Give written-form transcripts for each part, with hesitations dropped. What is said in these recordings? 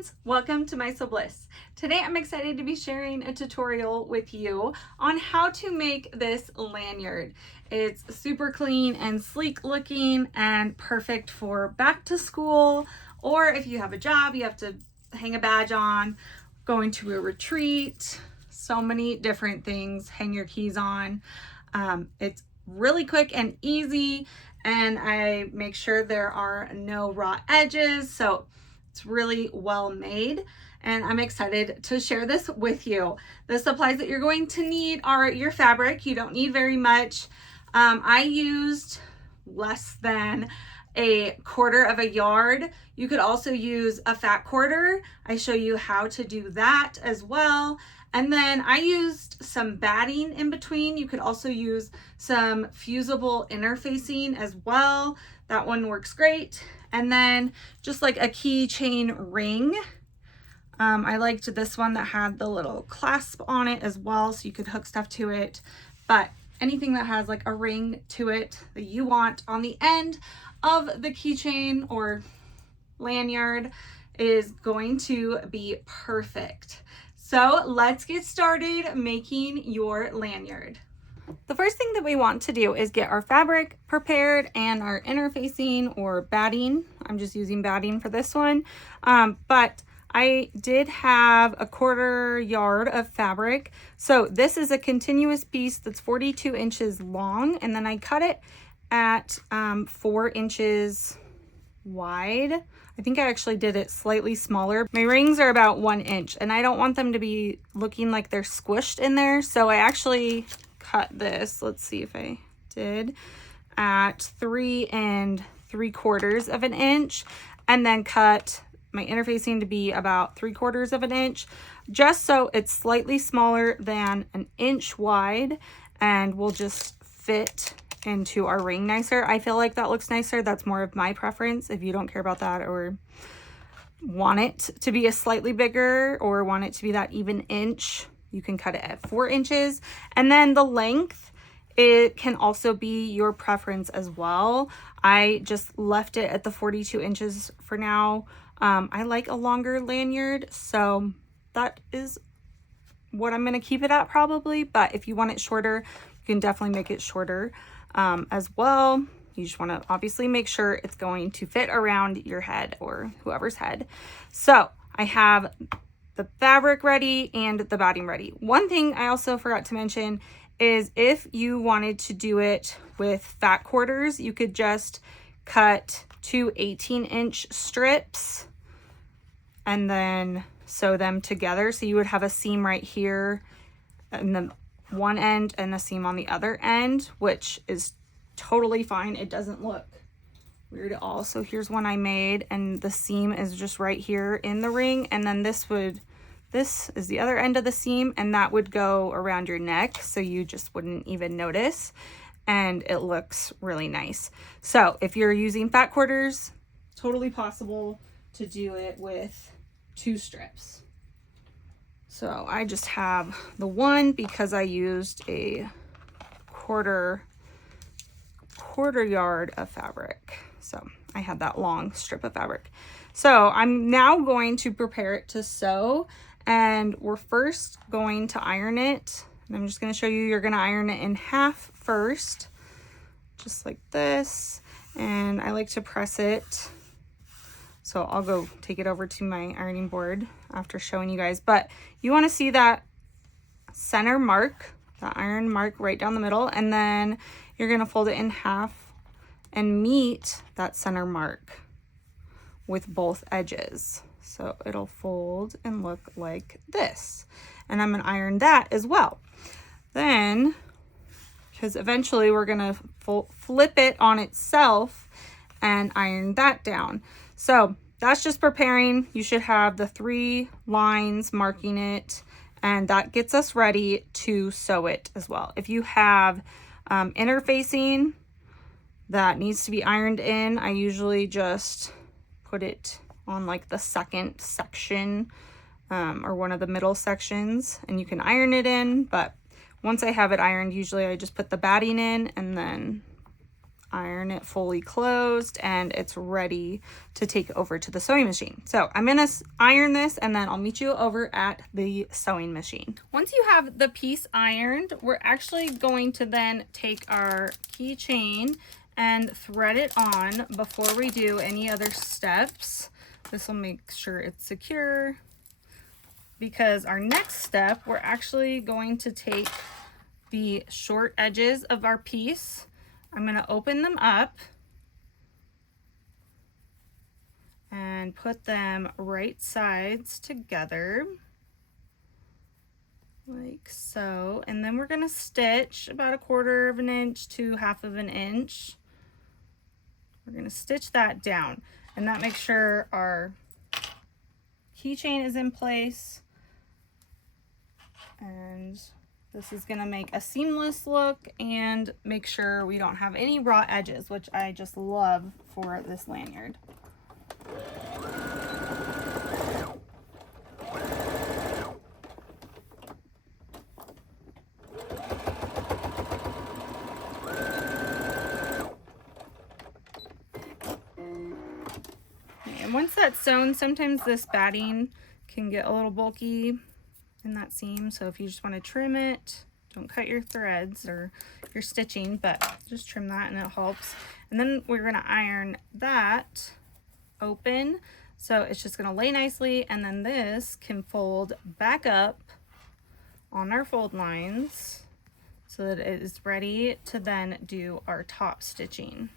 friends, welcome to My Bliss. Today I'm excited to be sharing a tutorial with you on how to make this lanyard. It's super clean and sleek looking and perfect for back to school, or if you have a job you have to hang a badge on, going to a retreat, so many different things, hang your keys on. It's really quick and easy, and I make sure there are no raw edges, so it's really well made, and I'm excited to share this with you. The supplies that you're going to need are your fabric. You don't need very much. I used less than a quarter of a yard. You could also use a fat quarter. I show you how to do that as well. And then I used some batting in between. You could also use some fusible interfacing as well. That one works great. And then just like a keychain ring. I liked this one that had the little clasp on it as well, so you could hook stuff to it. But anything that has like a ring to it that you want on the end of the keychain or lanyard is going to be perfect. So let's get started making your lanyard. The first thing that we want to do is get our fabric prepared and our interfacing or batting. I'm just using batting for this one. But I did have a quarter yard of fabric. So this is a continuous piece that's 42 inches long, and then I cut it at 4 inches wide. I think I actually did it slightly smaller. My rings are about 1 inch, and I don't want them to be looking like they're squished in there. So I actually cut this, let's see if I did, at 3 3/4 of an inch, and then cut my interfacing to be about 3/4 of an inch, just so it's slightly smaller than 1 inch wide and will just fit into our ring nicer. I feel like that looks nicer. That's more of my preference. If you don't care about that or want it to be a slightly bigger or want it to be that even inch, you can cut it at 4 inches. And then the length, it can also be your preference as well. I just left it at the 42 inches for now. I like a longer lanyard, so that is what I'm going to keep it at probably. But if you want it shorter, you can definitely make it shorter as well. You just want to obviously make sure it's going to fit around your head or whoever's head. So I have the fabric ready and the batting ready. One thing I also forgot to mention is if you wanted to do it with fat quarters, you could just cut 2 18-inch strips and then sew them together. So you would have a seam right here in the one end and a seam on the other end, which is totally fine. It doesn't look weird at all. So here's one I made, and the seam is just right here in the ring, and then this is the other end of the seam, and that would go around your neck, so you just wouldn't even notice, and it looks really nice. So if you're using fat quarters, totally possible to do it with 2 strips. So I just have the one because I used a quarter yard of fabric. So I had that long strip of fabric. So I'm now going to prepare it to sew, and we're first going to iron it. And I'm just going to show you, you're going to iron it in half first, just like this. And I like to press it. So I'll go take it over to my ironing board after showing you guys. But you want to see that center mark, the iron mark right down the middle, and then you're going to fold it in half and meet that center mark with both edges. So it'll fold and look like this. And I'm going to iron that as well. Then, because eventually we're going to flip it on itself and iron that down. So that's just preparing. You should have the 3 lines marking it, and that gets us ready to sew it as well. If you have interfacing that needs to be ironed in, I usually just put it on like the second section or one of the middle sections, and you can iron it in. But once I have it ironed, usually I just put the batting in and then iron it fully closed and it's ready to take over to the sewing machine. So I'm gonna iron this and then I'll meet you over at the sewing machine. Once you have the piece ironed, we're actually going to then take our keychain and thread it on before we do any other steps. This will make sure it's secure, because our next step, we're actually going to take the short edges of our piece. I'm going to open them up and put them right sides together like so, and then we're going to stitch about 1/4 of an inch to 1/2 of an inch. We're going to stitch that down, and that makes sure our keychain is in place, and this is going to make a seamless look and make sure we don't have any raw edges, which I just love for this lanyard. And once that's sewn, sometimes this batting can get a little bulky in that seam, so if you just want to trim it, don't cut your threads or your stitching, but just trim that and it helps. And then we're going to iron that open, so it's just going to lay nicely, and then this can fold back up on our fold lines so that it is ready to then do our top stitching.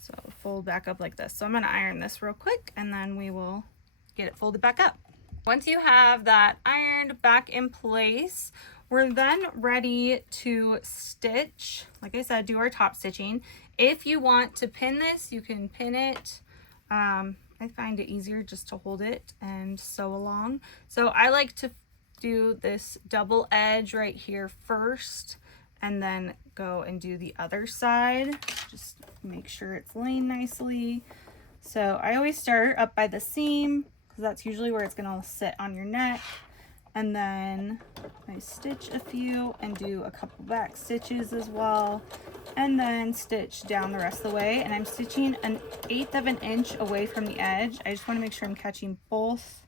So fold back up like this. So I'm going to iron this real quick and then we will get it folded back up. Once you have that ironed back in place, we're then ready to stitch. Like I said, do our top stitching. If you want to pin this, you can pin it. I find it easier just to hold it and sew along. So I like to do this double edge right here first and then go and do the other side. Just make sure it's laying nicely. So I always start up by the seam because that's usually where it's gonna sit on your neck. And then I stitch a few and do a couple back stitches as well. And then stitch down the rest of the way. And I'm stitching 1/8 of an inch away from the edge. I just wanna make sure I'm catching both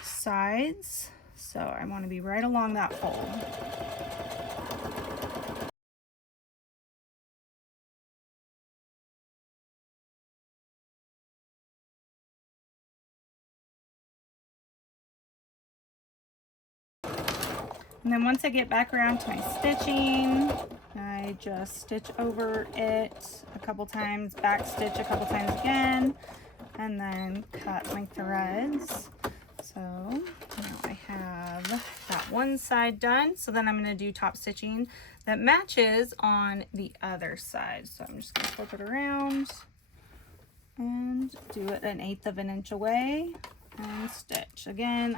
sides. So I wanna be right along that fold. And then once I get back around to my stitching, I just stitch over it a couple times, back stitch a couple times again, and then cut my threads. So now I have that one side done. So then I'm going to do top stitching that matches on the other side. So I'm just going to flip it around and do it 1/8 of an inch away. And stitch again.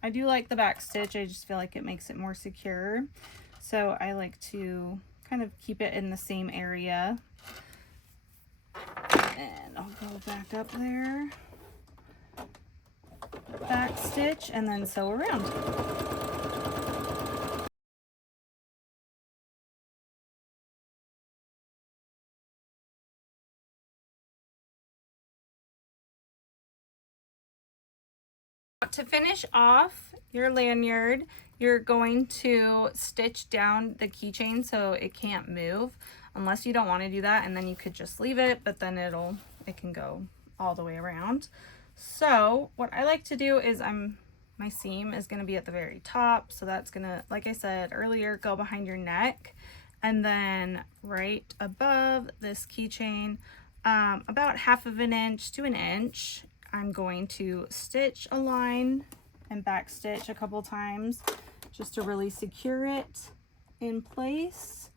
I do like the back stitch. I just feel like it makes it more secure, so I like to kind of keep it in the same area. And I'll go back up there, back stitch, and then sew around. To finish off your lanyard, you're going to stitch down the keychain so it can't move, unless you don't want to do that, and then you could just leave it, but then it can go all the way around. So what I like to do is my seam is going to be at the very top, so that's going to, like I said earlier, go behind your neck, and then right above this keychain, about 1/2 of an inch to an inch, I'm going to stitch a line and back stitch a couple times just to really secure it in place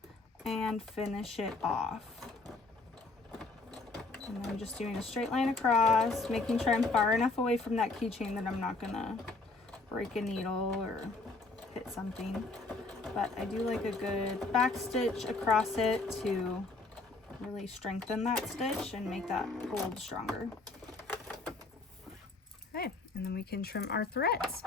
and finish it off. And I'm just doing a straight line across, making sure I'm far enough away from that keychain that I'm not gonna break a needle or hit something. But I do like a good back stitch across it to really strengthen that stitch and make that hold stronger. Okay, and then we can trim our threads.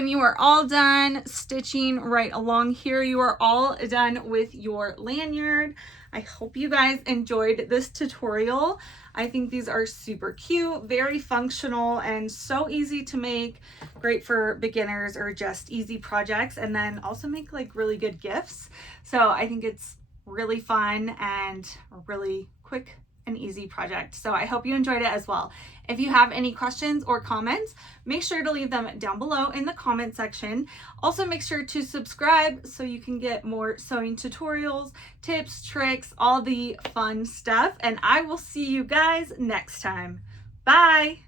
when you are all done stitching right along here, you are all done with your lanyard. I hope you guys enjoyed this tutorial. I think these are super cute, very functional, and so easy to make. Great for beginners or just easy projects, and then also make like really good gifts. So I think it's really fun and a really quick and easy project. So I hope you enjoyed it as well. If you have any questions or comments, make sure to leave them down below in the comment section. Also make sure to subscribe so you can get more sewing tutorials, tips, tricks, all the fun stuff. And I will see you guys next time. Bye.